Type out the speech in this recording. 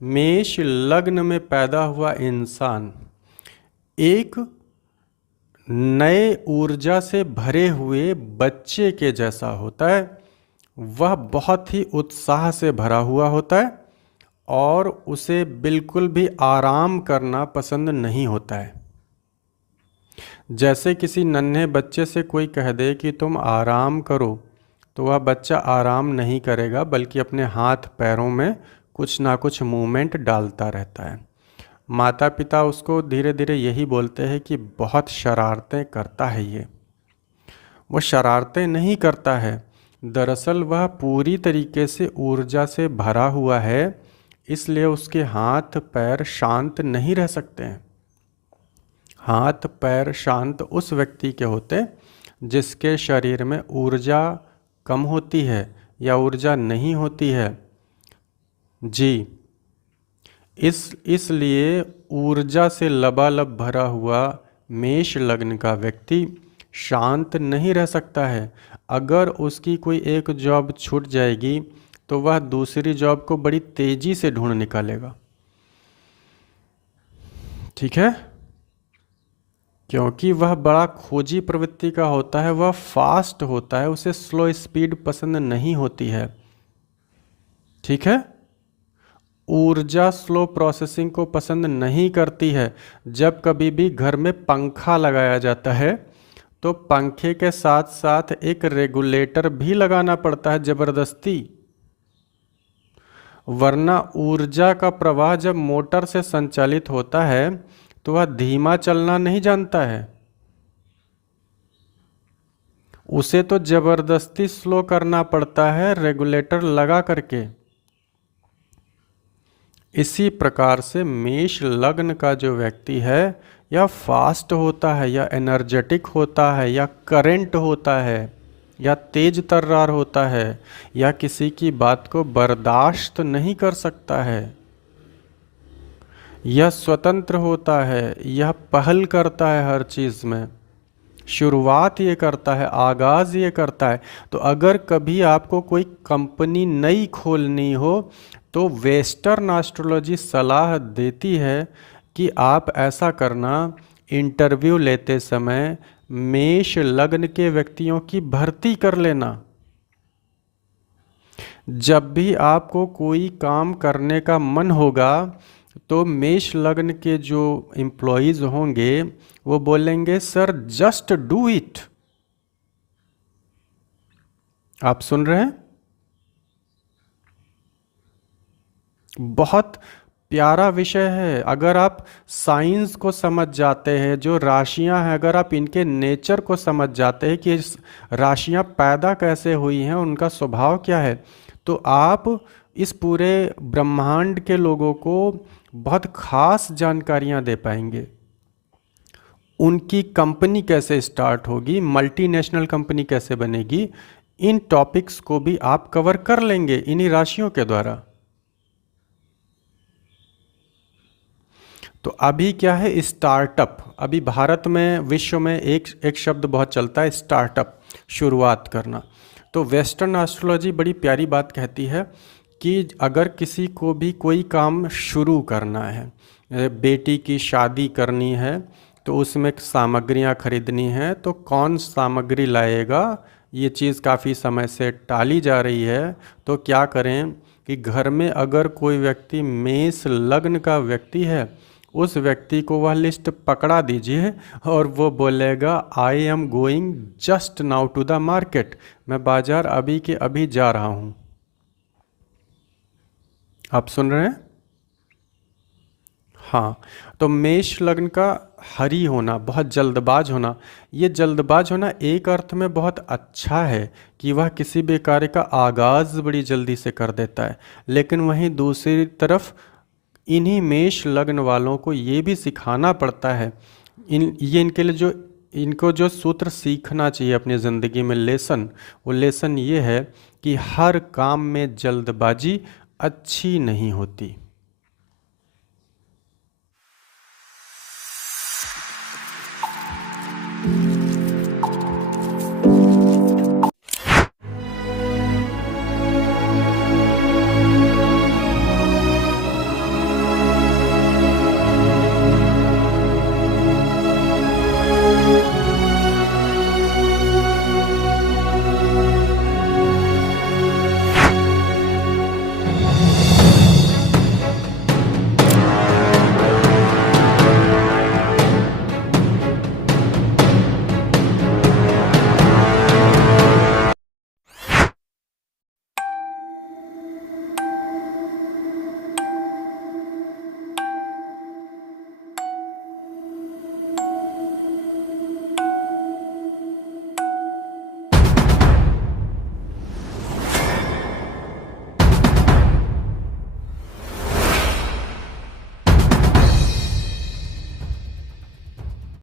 मेष लग्न में पैदा हुआ इंसान एक नए ऊर्जा से भरे हुए बच्चे के जैसा होता है। वह बहुत ही उत्साह से भरा हुआ होता है और उसे बिल्कुल भी आराम करना पसंद नहीं होता है। जैसे किसी नन्हे बच्चे से कोई कह दे कि तुम आराम करो, तो वह बच्चा आराम नहीं करेगा बल्कि अपने हाथ पैरों में कुछ ना कुछ मूवमेंट डालता रहता है। माता पिता उसको धीरे धीरे यही बोलते हैं कि बहुत शरारतें करता है ये। वो शरारतें नहीं करता है, दरअसल वह पूरी तरीके से ऊर्जा से भरा हुआ है, इसलिए उसके हाथ पैर शांत नहीं रह सकते हैं। हाथ पैर शांत उस व्यक्ति के होते हैं जिसके शरीर में ऊर्जा कम होती है या ऊर्जा नहीं होती है। जी, इसलिए ऊर्जा से लबालब भरा हुआ मेष लग्न का व्यक्ति शांत नहीं रह सकता है। अगर उसकी कोई एक जॉब छूट जाएगी तो वह दूसरी जॉब को बड़ी तेजी से ढूंढ निकालेगा। ठीक है, क्योंकि वह बड़ा खोजी प्रवृत्ति का होता है, वह फास्ट होता है, उसे स्लो स्पीड पसंद नहीं होती है। ठीक है, ऊर्जा स्लो प्रोसेसिंग को पसंद नहीं करती है। जब कभी भी घर में पंखा लगाया जाता है तो पंखे के साथ साथ एक रेगुलेटर भी लगाना पड़ता है जबरदस्ती, वरना ऊर्जा का प्रवाह जब मोटर से संचालित होता है तो वह धीमा चलना नहीं जानता है, उसे तो जबरदस्ती स्लो करना पड़ता है रेगुलेटर लगा करके। इसी प्रकार से मेष लग्न का जो व्यक्ति है या फास्ट होता है या एनर्जेटिक होता है या करंट होता है या तेज तर्रार होता है या किसी की बात को बर्दाश्त नहीं कर सकता है, यह स्वतंत्र होता है, यह पहल करता है, हर चीज़ में शुरुआत ये करता है, आगाज़ ये करता है। तो अगर कभी आपको कोई कंपनी नई खोलनी हो तो वेस्टर्न एस्ट्रोलॉजी सलाह देती है कि आप ऐसा करना, इंटरव्यू लेते समय मेष लग्न के व्यक्तियों की भर्ती कर लेना। जब भी आपको कोई काम करने का मन होगा तो मेष लग्न के जो एम्प्लॉयज़ होंगे वो बोलेंगे सर जस्ट डू इट। आप सुन रहे हैं? बहुत प्यारा विषय है। अगर आप साइंस को समझ जाते हैं, जो राशियां हैं, अगर आप इनके नेचर को समझ जाते हैं कि राशियां पैदा कैसे हुई हैं, उनका स्वभाव क्या है, तो आप इस पूरे ब्रह्मांड के लोगों को बहुत खास जानकारियां दे पाएंगे। उनकी कंपनी कैसे स्टार्ट होगी, मल्टीनेशनल कंपनी कैसे बनेगी, इन टॉपिक्स को भी आप कवर कर लेंगे इन्हीं राशियों के द्वारा। तो अभी क्या है, स्टार्टअप। अभी भारत में, विश्व में एक शब्द बहुत चलता है, स्टार्टअप, शुरुआत करना। तो वेस्टर्न एस्ट्रोलॉजी बड़ी प्यारी बात कहती है कि अगर किसी को भी कोई काम शुरू करना है, बेटी की शादी करनी है तो उसमें सामग्रियां खरीदनी है, तो कौन सामग्री लाएगा, ये चीज़ काफ़ी समय से टाली जा रही है। तो क्या करें कि घर में अगर कोई व्यक्ति मेष लग्न का व्यक्ति है, उस व्यक्ति को वह लिस्ट पकड़ा दीजिए और वो बोलेगा I am going just now to the market, मैं बाजार अभी के अभी जा रहा हूँ। आप सुन रहे हैं? हाँ, तो मेष लग्न का हरी होना, बहुत जल्दबाज होना, ये जल्दबाज होना एक अर्थ में बहुत अच्छा है कि वह किसी भी कार्य का आगाज़ बड़ी जल्दी से कर देता है। लेकिन वहीं दूसरी तरफ इन्हीं मेष लग्न वालों को ये भी सिखाना पड़ता है, इनके लिए इनको जो सूत्र सीखना चाहिए अपनी ज़िंदगी में, लेसन, वो लेसन ये है कि हर काम में जल्दबाजी अच्छी नहीं होती।